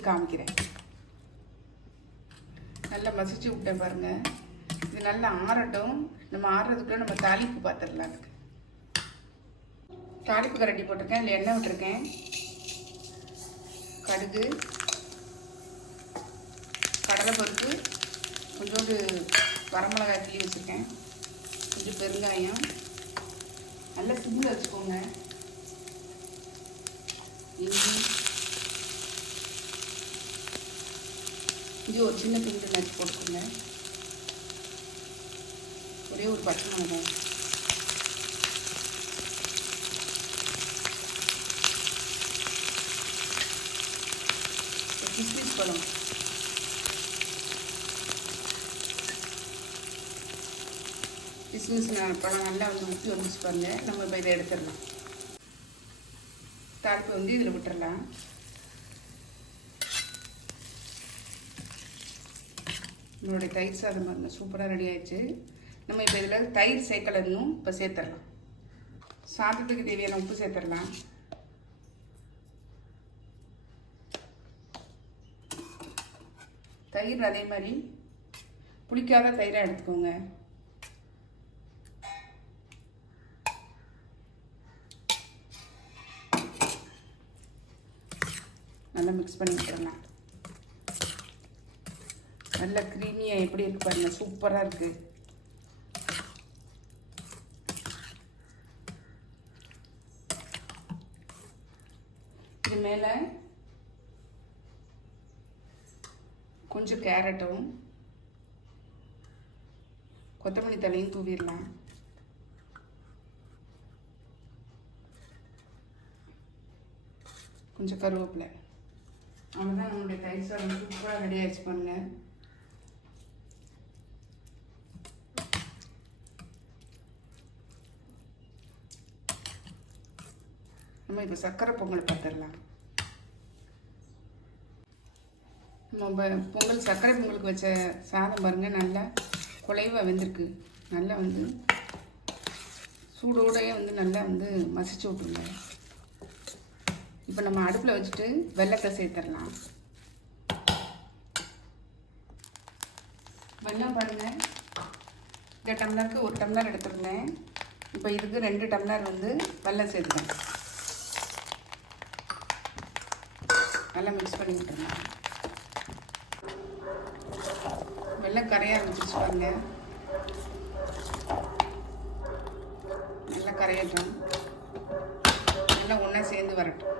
வச்சு காமிக்கிறேன். நல்லா மசிச்சு விட்டேன் பாருங்கள். இது நல்லா ஆறட்டும். நம்ம ஆறுறதுக்குள்ள நம்ம தாளிப்பு பார்த்துடலாம். அதுக்கு தாளிப்பு கரண்டி போட்டிருக்கேன். இல்லை எண்ணெய் விட்டுருக்கேன். கடுகு, கடலைப்பருப்பு, கொஞ்சோண்டு வரமிளகாய் கிள்ளி வச்சுருக்கேன், கொஞ்சம் பெருங்காயம். நல்லா சிம்மில் வச்சுக்கோங்க. இஞ்சி ஒரு சின்ன துண்டு நச்சு போட்டுக்கோங்க. ஒரே ஒரு பச்சை மிளகாய், கிஸ்மிஸ் பழம், கிஸ்மிஸ் பழம் நல்லா வந்து ஊற்றி வந்துச்சு பாருங்க. நம்ம இப்போ இதை எடுத்துடலாம். தாளிப்பு வந்து இதில் விட்டுடலாம். நம்மளுடைய தயிர் சாதம் பாருங்க சூப்பராக ரெடி ஆயிடுச்சு. நம்ம இப்போ இதில் தயிர் சேர்க்கலன்னும் இப்போ சேர்த்துடலாம். சாதத்துக்கு தேவையான உப்பு சேர்த்துடலாம். தயிர் அதே மாதிரி புளிக்காத தயிராக எடுத்துக்கோங்க. நல்லா மிக்ஸ் பண்ணி விட்டுறலாம். நல்ல க்ரீமியாக எப்படி இருக்கு பாருங்க, சூப்பராக இருக்குது. இது மேலே கொஞ்சம் கேரட்டும் கொத்தமல்லி தழையும் தூவிடலாம். கொஞ்சம் கருவேப்பிலை. அவ்வளோதான், நம்மளுடைய தயிர் சாதம் சூப்பராக ரெடி ஆகிடுச்சு பாருங்க. நம்ம இப்போ சர்க்கரை பொங்கல் பார்த்துடலாம். நம்ம பொங்கல் சர்க்கரை பொங்கலுக்கு வச்ச சாதம் பாருங்கள், நல்லா குலைவாக வெந்திருக்கு. நல்லா வந்து சூடோடையே வந்து நல்லா வந்து மசிச்சு விட்ருங்க. இப்போ நம்ம அடுப்பில் வச்சுட்டு வெல்லத்தை சேர்த்துடலாம். வெல்லம் பாருங்கள், இந்த டம்ளருக்கு 1 டம்ளர் எடுத்துருந்தேன். இப்போ இதுக்கு 2 டம்ளர் வந்து வெல்லம் சேர்த்துட்டேன். நல்லா மிக்ஸ் பண்ணி விட்டுருங்க. வெல்லம் கரைய ஆரம்பிச்சிருச்சு பாருங்க. நல்லா கரையட்டும். நல்லா ஒன்றா சேர்ந்து வரட்டும்.